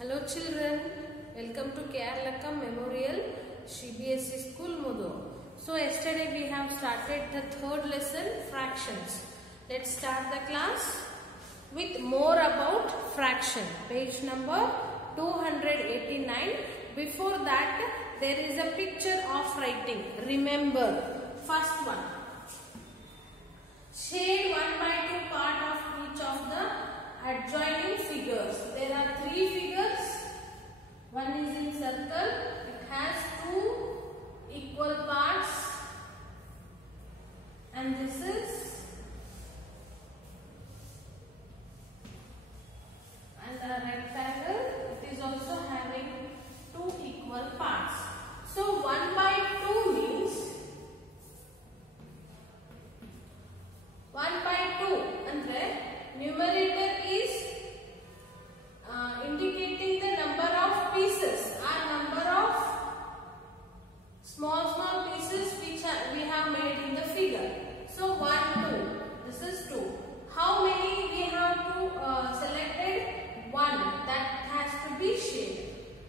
Hello children, welcome to K.R. Lakkam Memorial CBSE School Mudur. So yesterday we have started the third lesson, fractions. Let's start the class with more about fraction. Page number 289. Before that there is a picture of writing. Remember, first one. Shade 1/2 part of each of the adjoining figures. There are three figures. One is in circle. It has two equal parts. And this is a rectangle. It is also having two equal parts. So 1/2 means 1/2 andre numerator is indicating the number of pieces or number of small pieces which we have made in the figure. So 1, 2. This is 2. How many we have to selected? 1. That has to be shaded.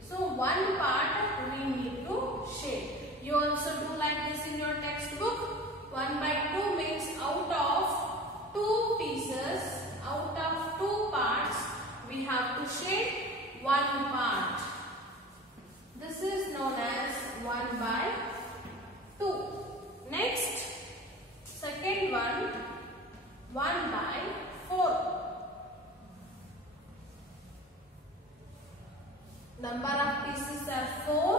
So one part we need to shade. You also do like this in your textbook. 1/2 means out of two pieces, out of two parts, we have to shade one part. This is known as 1/2. Next, second one, 1/4. Number of pieces are 4.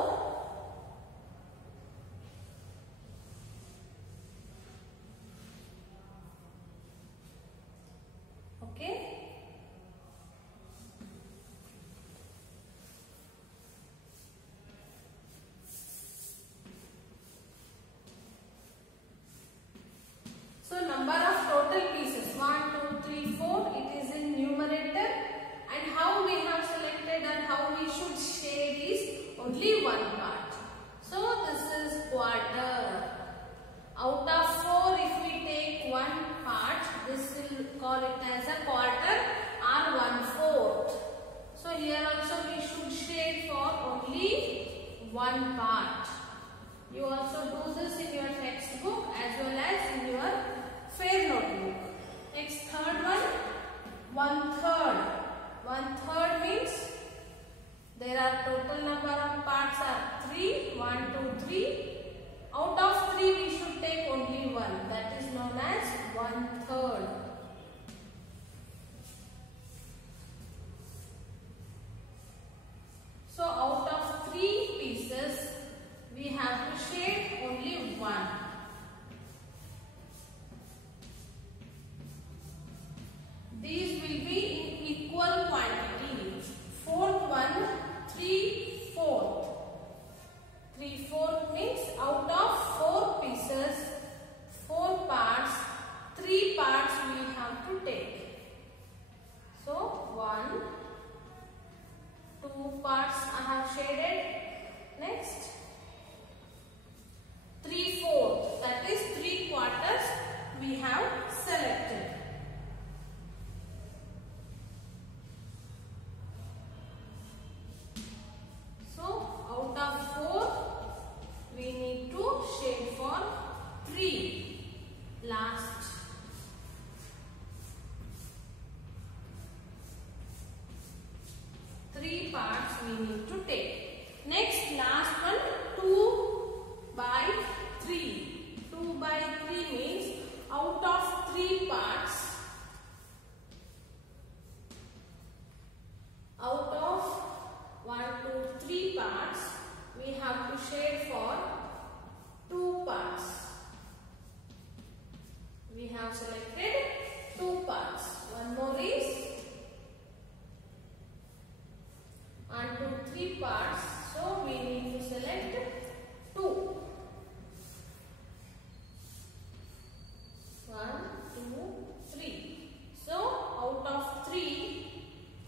Okay. So number of total pieces 1, 2, 3, 4. It is in numerator. And how we have selected and how we should shade is only one part. So this is quarter. Out of 4, if we take one part, this will call it as a quarter or 1/4. So here also we should shade for only one part. You also do this in your textbook as well as in your fair notebook. Next, third one, 1/3. 1/3 means there are total number of parts are 3. 1, 2, 3. Out of 3 we should take only 1. That is known as 1/3. So out of 3 pieces we have to shade only 1. These will be in equal quantity. Fourth one, 3/4. 3/4 means out of 4 pieces, 4 parts, 3 parts we have to take. So 1, 2 parts I have shaded. Next, 3/4. That is 3/4 we have selected. So out of 4 we need to shade for 3. Last. Three parts we need to take. Next, last one, 2/3. 2/3 means out of 3 parts, out of 1, 2, 3 parts, we have to shade for 2 parts. We have selected 2 parts. One more is 1, 2, 3 parts. So we need to select 2. 1, 2, 3. So out of 3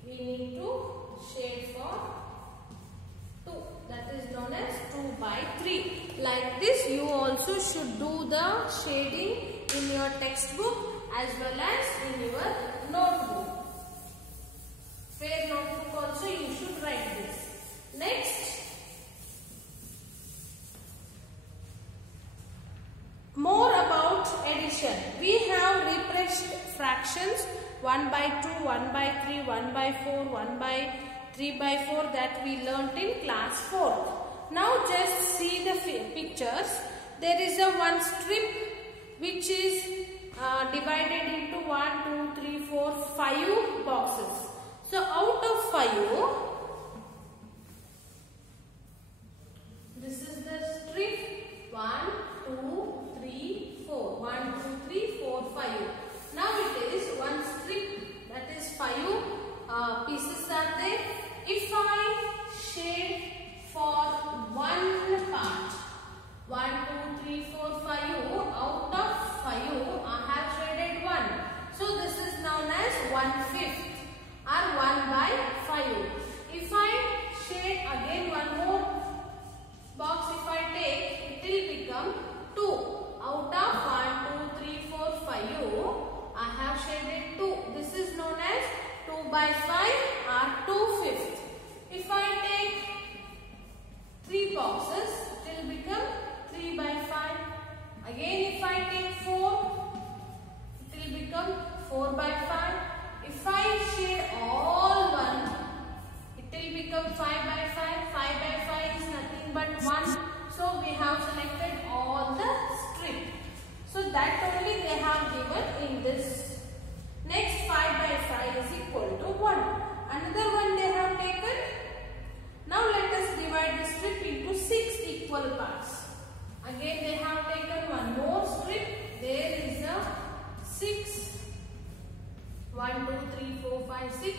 we need to shade for 2. That is known as 2/3. Like this you also should do the shading in your textbook as well as in your notebook. Fair notebook also you should write. fractions 1 by 2, 1 by 3, 1 by 4, 1 by 3 by 4 that we learnt in class 4th. Now just see the pictures. There is a one strip which is divided into 1, 2, 3, 4, 5 boxes. So out of 5, this is the strip 1, 2, 3, 4. 1, 2, 3, 4, 5. Now it is one strip, that is 5 pieces are there. If I shade for one part, 1, 2, 3, 4, 5, out of 5 I have shaded 1. So this is known as 1/5 or 1 by 5. If I shade again one more box, if I take, it will become 2. Out of 1, 2, 3, 4, 5, I have shaded 2. This is known as 2 by 5 or 2/5. If I take 3 boxes, it will become 3 by 5. Again if I take 4, it will become 4 by 5. If I shade all 1, it will become 5 by 5. 5 by 5 is nothing but 1. So we have selected all the strip. So that only they have given in this. Next 5 by 5 is equal to 1. Another one they have taken. Now let us divide the strip into 6 equal parts. Again they have taken one more strip. There is a 6. 1, 2, 3, 4, 5, 6.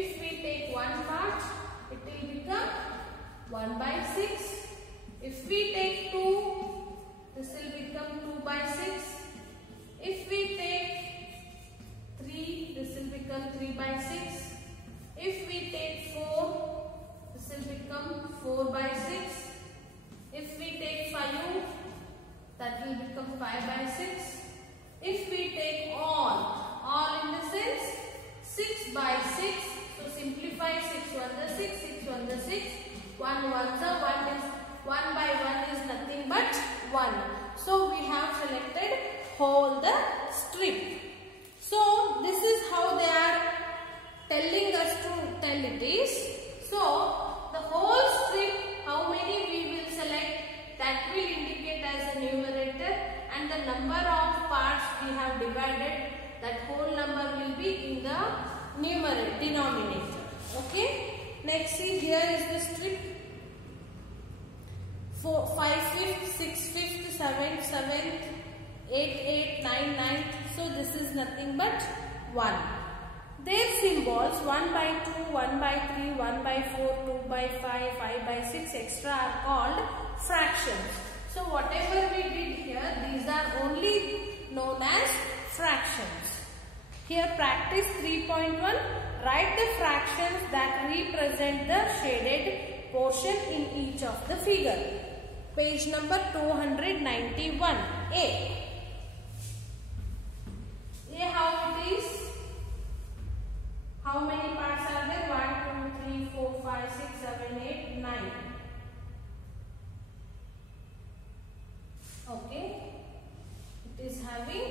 If we take one part, it will become 1 by 6. If we take 2, this will become 2 by 6. If we take 3, this will become 3 by 6. If we take 4, this will become 4 by 6. If we take 5, that will become 5 by 6. If we take all in the sense 6 by 6. So simplify 6 1 the 6, 6 1 the 6. 1 1 the 1 is 1 by 1 is nothing but 1. So we have selected whole the strip. So this is how they are telling us to tell it is. So the whole strip, how many we will select, that will indicate as a numerator, and the number of parts we have divided, that whole number will be in the denominator. Okay. Next see, here is the strip. 4, 5/5, 6/5, 7, 7th, 8, 8, 9, 9. So this is nothing but 1. Their symbols 1 by 2, 1 by 3, 1 by 4, 2 by 5, 5 by 6, etc. are called fractions. So whatever we did here, these are only known as fractions. Here practice 3.1. Write the fractions that represent the shaded portion in each of the figure. Page number 291. A. How it is? How many parts are there? 1, 2, 3, 4, 5, 6, 7, 8, 9. Okay. It is having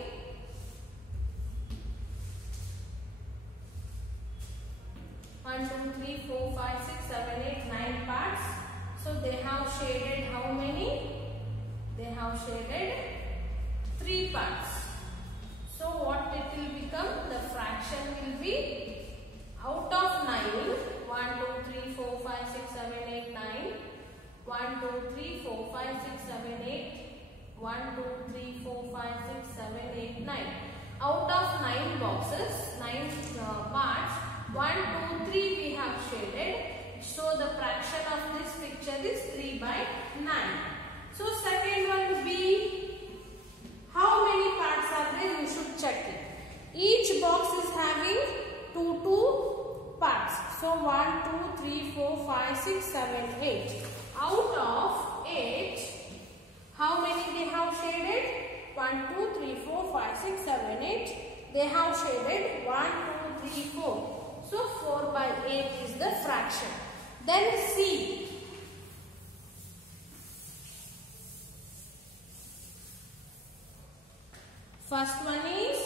1, 2, 3, 4, 5, 6, 7, 8, 9 parts. So they have shaded how many? They have shaded 3 parts. So what it will become? The fraction will be out of 9. 1, 2, 3, 4, 5, 6, 7, 8, 9. 1, 2, 3, 4, 5, 6, 7, 8. 1, 2, 3, 4, 5, 6, 7, 8, 9. Out of 9 boxes, 9 parts, 1, 2, 3 we have shaded. So the fraction of this picture is 3 by 9. So second one B. How many parts are there? You should check it. Each box is having 2 parts. So 1, 2, 3, 4, 5, 6, 7, 8. Out of 8, how many they have shaded? 1, 2, 3, 4, 5, 6, 7, 8. They have shaded 1, 2, 3, 4. So 4 by 8 is the fraction. Then C. First one is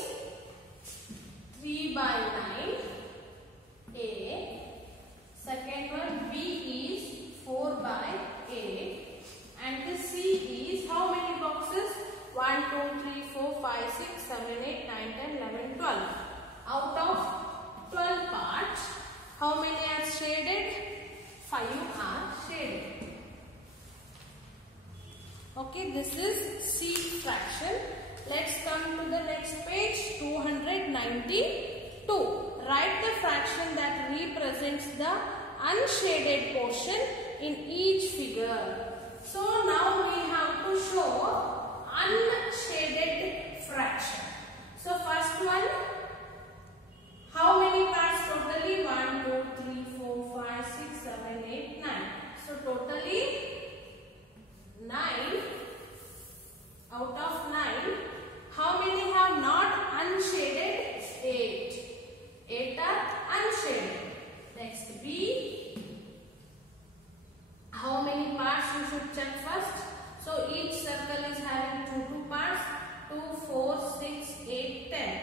Second one, B is 4 by 8. And the C is how many boxes? 1, 2, 3, 4, 5, 6, 7, 8, 9, 10, 11, 12. Out of 12 parts, how many are shaded? 5 are shaded. Okay, this is C fraction. Let's come to the next page, 292. Write the fraction that represents the unshaded portion in each figure. So now we have to show unshaded fraction. So first one, how many parts totally? 1, 2, 3, 4, 5, 6, 7, 8, 9. So totally 9. Out of 9, how many have not unshaded? 8. 8 are unshaded. Next, B. How many parts you should check first? So each circle is having 2 parts. 2, 4, 6, 8, 10.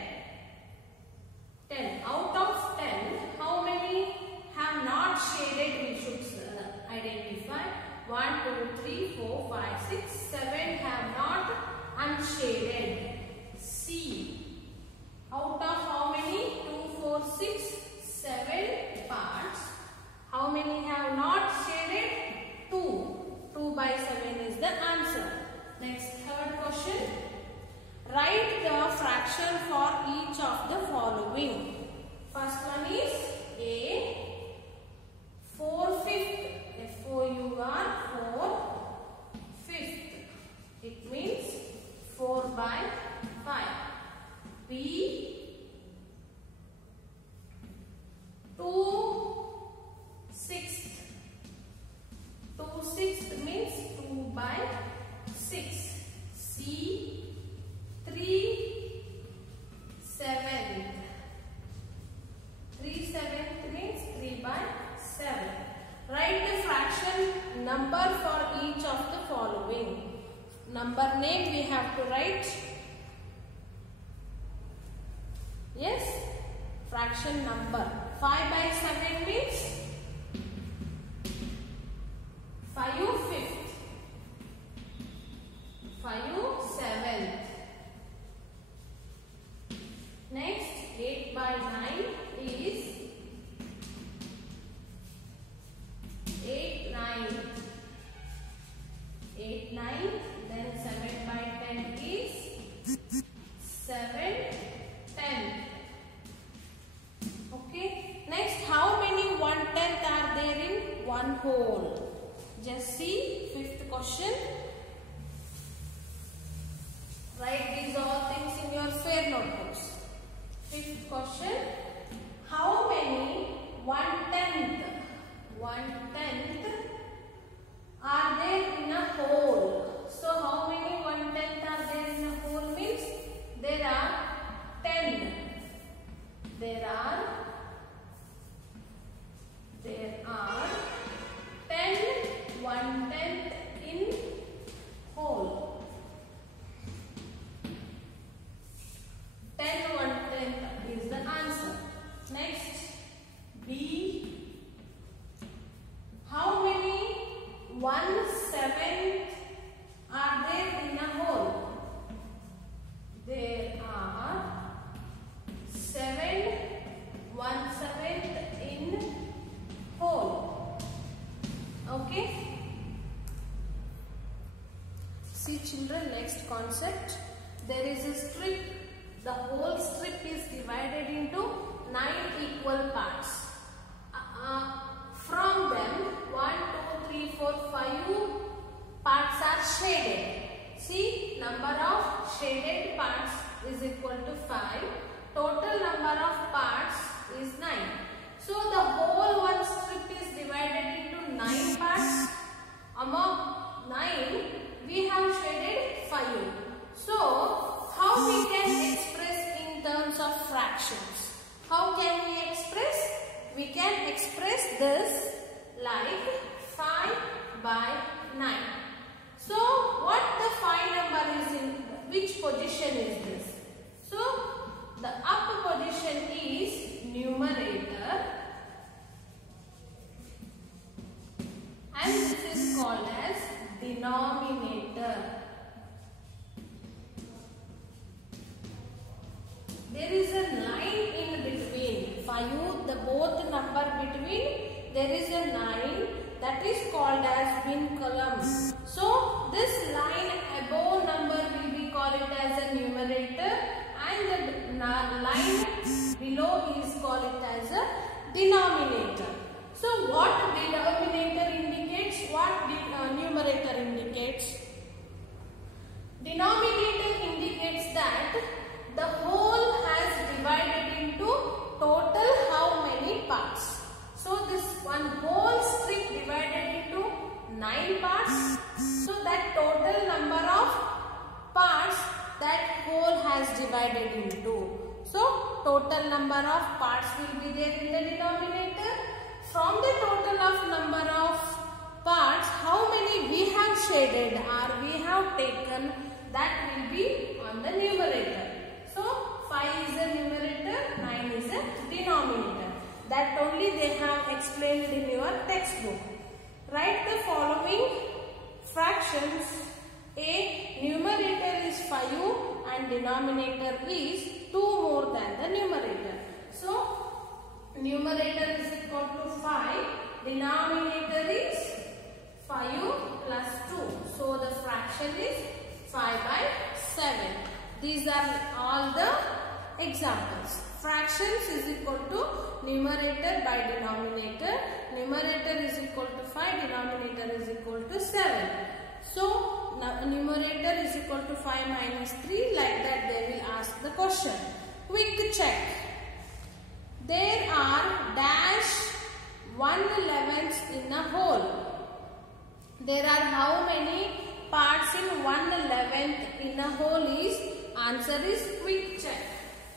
10. Out of 10, how many have not shaded? We should identify. 1, 2, 3, 4, 5, 6, 7 have not unshaded. C. Out of how many? 2, 4, 6, 7 parts. How many have not shaded? 2. 2 by 7 is the answer. Next, third question. Write the fraction for each of the following. First one is A. 4/5. F-O-U-R, 4/5. It means 4 by 5. B. 2/6. 2/6 means 2 by 6. C. 3/7. 3/7 means 3 by 7. Write the fraction number for each of the following. Number name we have to write. Yes, fraction number. 5 by 7 means 5/5. 5/7. Next, 8 by 9 is 8/9. 8/9. Then 7 by 10 is 7/10. Okay. Next, how many 1/10 are there in one whole? Just see fifth question. Write these all things in your fair notebooks. Fifth question. How many 1/10 are there in a whole? So how many 1/10 are there in a whole means there are 10. There are 10 1/10 in whole. 10 1/10 is the answer. Next, B. How many 1/7 are there in a whole? There are 7 1/7 in whole. Okay. See children, next concept. There is a strip. The whole strip is divided into 9 equal parts. From them 1, 2, 3, 4, 5 parts are shaded. See, number of shaded parts is equal to 5. Total number of parts is 9. So the whole one strip is divided into 9 parts. Among 9 we have shaded 5. So how we can express in terms of fractions? How can we express? called as denominator. There is a line in between. 5, the both number between, there is a line that is called as vinculum. So this line above number will be called it as a numerator, and the line below is called it as a denominator. So what denominator indicates? What numerator indicates? Denominator indicates that the whole has divided into total how many parts. So this one whole strip divided into 9 parts. So that total number of parts that whole has divided into. So total number of parts will be there in the denominator. From the total of number of parts, how many we have shaded or we have taken, that will be on the numerator. So 5 is a numerator, 9 is a denominator. That only they have explained in your textbook. Write the following fractions. A, numerator is 5 and denominator is 2 more than the numerator. So numerator is equal to 5, denominator is 5 plus 2. So the fraction is 5 by 7. These are all the examples. Fractions is equal to numerator by denominator. Numerator is equal to 5, denominator is equal to 7. So numerator is equal to 5 minus 3, like that they will ask the question. Quick check. There are dash 1/11 in a whole. There are how many parts in 1/11 in a whole is? Answer is quick check.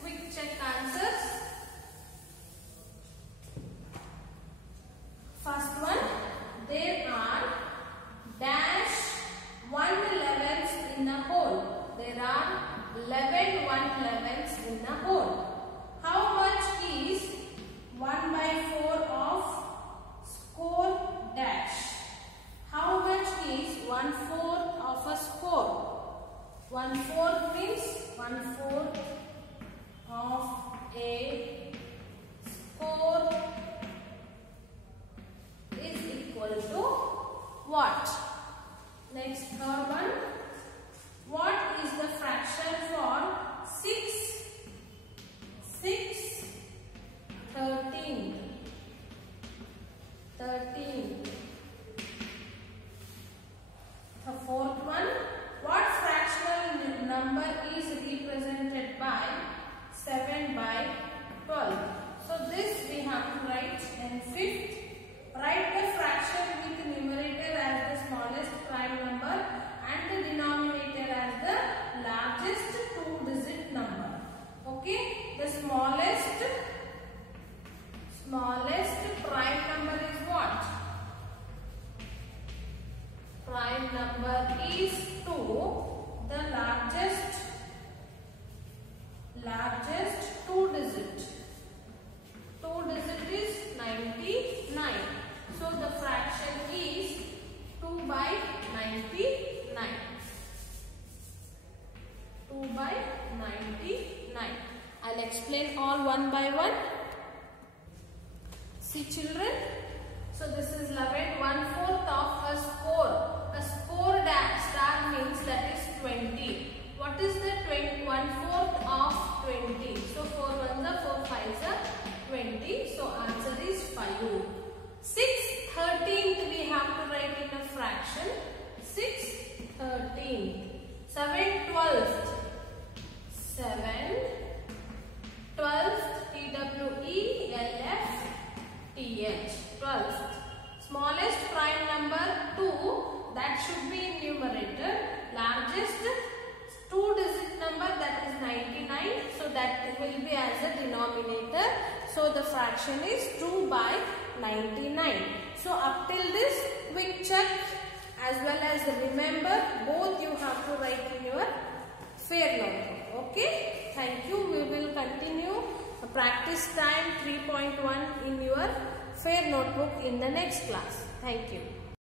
Quick check answers. First one, there are dash 1/11 in a whole. There are 11 1/11 in a whole. How much is 1/4 of score dash? How much is 1/4 of a score? 1/4 means 1/4 of a score is equal to what? Next, third one. What is the fraction for 6 13? The fourth one. What fractional number is represented by 7 by 12? So this we have to write in fifth. Write the fraction with numerator as the smallest prime number and the denominator as the largest 2-digit number. Okay, the smallest prime number is what? Prime number is 2. The largest 2-digit. 2-digit is 99. So the fraction is 2 by 99. 2 by 99. I'll explain all one by one. See children. So this is 11 1/4 of a score. A score dash star means that is 20. What is the 1/4 of 20? So 4 1s are 4 5s are 20. So answer is 5. 6/13 we have to write in a fraction. 6/13. 7/12. 7/12. TWELF TH. 12th. Smallest prime number 2, that should be in numerator. Largest 2-digit number, that is 99. So that will be as a denominator. So the fraction is 2 by 99. So up till this, quick check as well as remember, both you have to write in your fair notebook. Okay. Thank you. We will continue practice time 3.1 in your fair notebook in the next class. Thank you.